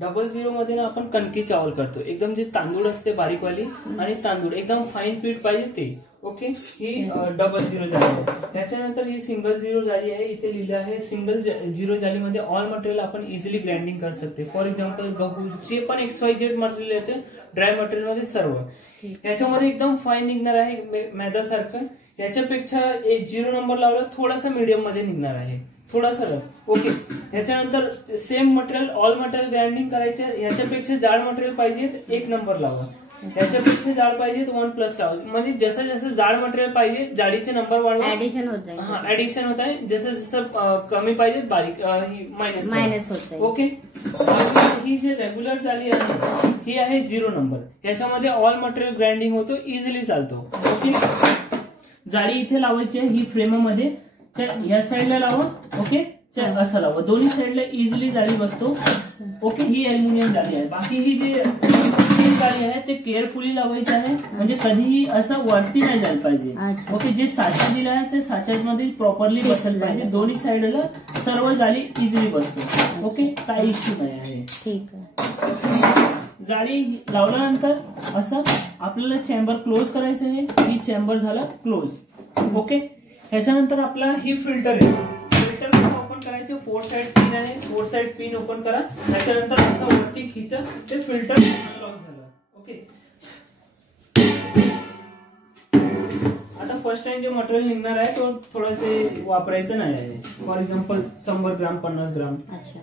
Double zero मध्ये ना आपण कणकी चावल करतो, एकदम जे तांदूळ असते बारीकवाली आणि तांदूळ एकदम फाईन पीठ पाहिजे ते. ओके, ही डबल झिरो जाळी आहे. त्याच्यानंतर ही सिंगल झिरो जाळी आहे. इथे लिहिलं आहे सिंगल झिरो जाळीमध्ये ऑल मटेरियल आपण इझिली ग्राइंडिंग कर सकते. फॉर एक्झाम्पल गहू जे पण XYZ मटेरियल येते ड्राय मटेरियल मध्ये सर्व याच्यामध्ये एकदम फाईन निघणार आहे मैद्यासारखं. याच्यापेक्षा 0 नंबर लावला थोडासा मीडियम मध्ये निघणार आहे, थोडासा. ओके, याच्यानंतर same material all material grinding करायचे. याच्यापेक्षा जाड मटेरियल पाहिजे 1 नंबर लावा, याच्यापेक्षा जाड पाहिजे 1+ लावा. म्हणजे जसं जसं जाड मटेरियल पाहिजे जाडीचे नंबर वाढवा, ऍडिशन होत आहे. हा, ऍडिशन होत आहे. जसं जसं कमी पाहिजे बारीक मायनस होत आहे. ओके, ही जी रेग्युलर जाळी आहे ही आहे 0 नंबर. याच्यामध्ये ऑल मटेरियल ग्राइंडिंग होतो, इझिली चालतो. ओके, जाळी इथे लावायची आहे ही फ्रेममध्ये, या साईडला लावा. ओके, असं लावा, दोन्ही साईडला इझिली जाळी बसतो. ओके, ही अल्युमिनियम जाळी आहे. बाकी ही जी स्टील जाळी आहे ते केअरफुली लावायची आहे, म्हणजे कधीही असं वरती नाही जायला पाहिजे. ओके, जे साचा दिला आहे ते साच्यामध्ये प्रॉपरली बसलं पाहिजे. दोन्ही साईडला सर्व जाळी इझिली बसतो. ओके, काही इश्यू नाही आहे. ठीक आहे, जाळी लावल्यानंतर असं आपल्याला चेंबर क्लोज करायचं आहे. ही चेंबर झाला क्लोज. ओके, याच्यानंतर आपला ही फिल्टर आहे. फिल्टर कसं ओपन करायचं, 4 साइड पिन आहे, 4 साइड पिन ओपन करा. त्याच्यानंतर असं वरती खिचा, ते फिल्टर अनलॉक झालं. ओके, आता फर्स्ट टाइम जे मटेरियल निघणार आहे तो थोडंसं वापरायचं नाही आहे. फॉर एक्झाम्पल 100 ग्राम 50 ग्राम. अच्छा,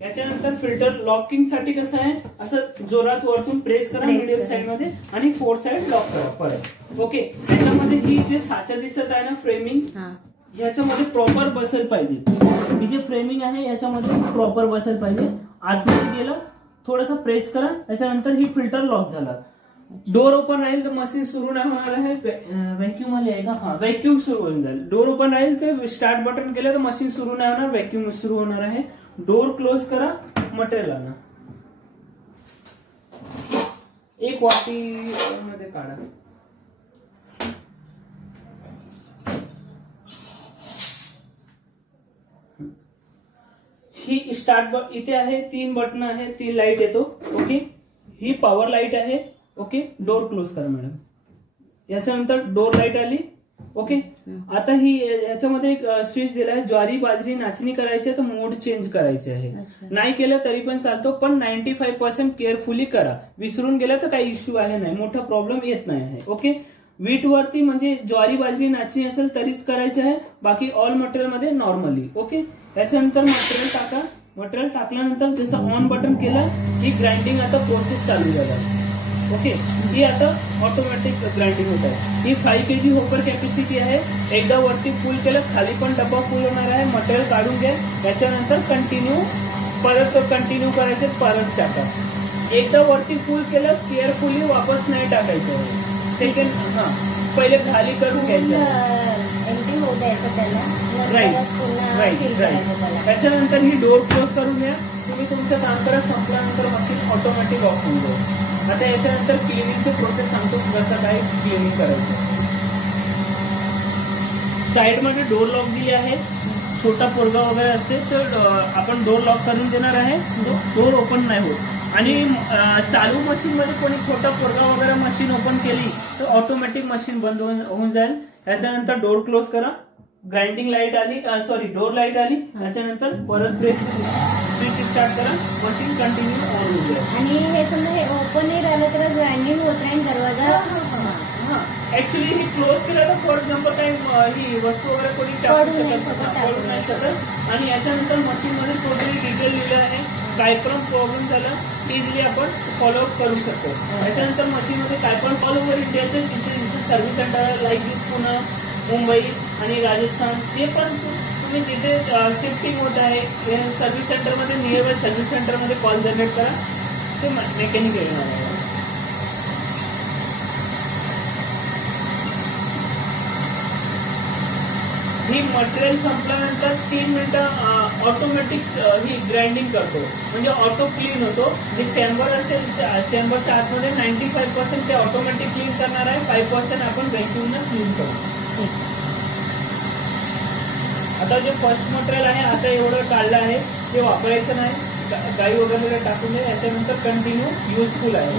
याच्यानंतर फिल्टर लॉकिंग साठी कसं आहे, असं जोरात वरतून प्रेस करा मीडियम साइड मध्ये आणि 4 साइड लॉक करा परत. ओके, याच्यामध्ये ही जे साचा दिसत आहे ना फ्रेमिंग, ह्याच्यामध्ये प्रॉपर बसेल पाहिजे. ही जे फ्रेमिंग आहे याच्यामध्ये प्रॉपर बसेल पाहिजे. आतमध्ये गेलं थोडासा प्रेस करा, त्याच्यानंतर ही फिल्टर लॉक झाला. डोर ओपन राहील तर मशीन सुरू नाही होणार आहे. व्हॅक्यूम आली आहे का, हा, व्हॅक्यूम सुरू होऊन जाईल. डोर ओपन राहील तर स्टार्ट बटन केलं तर मशीन सुरू नाही होणार, व्हॅक्यूम सुरू होणार आहे. डोर क्लोज करा, मटेरियल आणा, एक वाटी मध्ये काढा. ही स्टार्ट इथे आहे, 3 बटन आहे, 3 लाईट येतो. ओके, ही पॉवर लाईट आहे. ओके, डोर क्लोज करा मॅडम. याच्यानंतर डोर लाईट आली. ओके, आता ही याच्यामध्ये एक स्विच दिला आहे. ज्वारी बाजरी नाचणी करायची आहे तर मोड चेंज करायचे आहे. नाही केलं तरी पण चालतो, पण 95% केअरफुली करा. विसरून गेलं तर काही इश्यू आहे नाही, मोठा प्रॉब्लेम येत नाही आहे. ओके, वीट वरती म्हणजे ज्वारी बाजरी नाचणी असेल तरीच करायचं आहे, बाकी ऑल मटेरियल मध्ये नॉर्मली. ओके, याच्यानंतर मटेरियल टाका. मटेरियल टाकल्यानंतर जसं ऑन बटन केलं ही ग्राइंडिंग आता प्रोसेस चालू झाला. ओके, ही आता ऑटोमॅटिक ग्राइंडिंग होत आहे. ही 5 kg होपर कॅपॅसिटी आहे. एकदा वरती फुल केलं खाली पण डब्बा फुल होणार आहे. मटेरियल काढून घ्या, त्याच्यानंतर परत कंटिन्यू करायचे, परत टाका. एकदा वरती फुल केलं केअरफुली वापस नाही टाकायचं. सेकंड पहिले खाली करून घ्यायचं. राईट. त्याच्यानंतर ही डोर क्लोज करून घ्या. तुम्ही तुमचं काम करा, संपल्यानंतर मशीन ऑटोमॅटिक ऑफ होऊन जाईल. आता याच्यानंतर क्लिनिंगची प्रोसेस सांगतो कसं काय क्लिनिंग करायचं. साइड मध्ये डोर लॉक दिली आहे. छोटा पोरगा वगैरे असते तर आपण डोर लॉक करून देणार आहे, डोर ओपन नाही होत. आणि चालू मशीन मध्ये कोणी छोटा पोरगा वगैरे मशीन ओपन केली तर ऑटोमॅटिक मशीन बंद होऊन जाईल. याच्यानंतर डोर क्लोज करा. ग्राइंडिंग लाईट आली, सॉरी डोर लाईट आली. त्याच्यानंतर परत स्विच स्टार्ट करा, मशीन कंटिन्यू ऑन होऊन जाईल. आणि हे समजा हे ओपन नाही राहिलं तर ग्राइंडिंग होत नाही दरवाजा. ऍक्च्युली ही क्लोज केलं तर फॉर एक्झाम्पल काही ही वस्तू वगैरे कोणी पडू नाही शकत. आणि याच्यानंतर मशीन मध्ये टोटली डिटेल लिहिलं आहे. काय पण प्रॉब्लेम झाला इझिली आपण फॉलोअप करू शकतो. याच्यानंतर मशीन मध्ये काय पण ऑल ओव्हर इंडियाचे service centre like Pune, Mumbai आणि राजस्थान जे पण तुम्ही जिथे शिफ्टिंग होत आहे सर्व्हिस सेंटर मध्ये नियर बाय सर्व्हिस सेंटर मध्ये कॉल जनरेट करा, ते मेकॅनिक येणार आहे. ही मटेरियल संपल्यानंतर 3 मिनिटं ऑटोमॅटिक ही ग्राइंडिंग करतो, म्हणजे ऑटो क्लीन होतो. जे चेंबर असेल चेंबरच्या आतमध्ये 95% ते ऑटोमॅटिक क्लीन करणार आहे, 5% आपण व्हॅक्यूमने क्लीन करू. आता जे फर्स्ट मटेरियल आहे आता एवढं काढलं आहे ते वापरायचं नाही, गाई वगैरे टाकून दे, याच्यानंतर कंटिन्यू युजफुल आहे.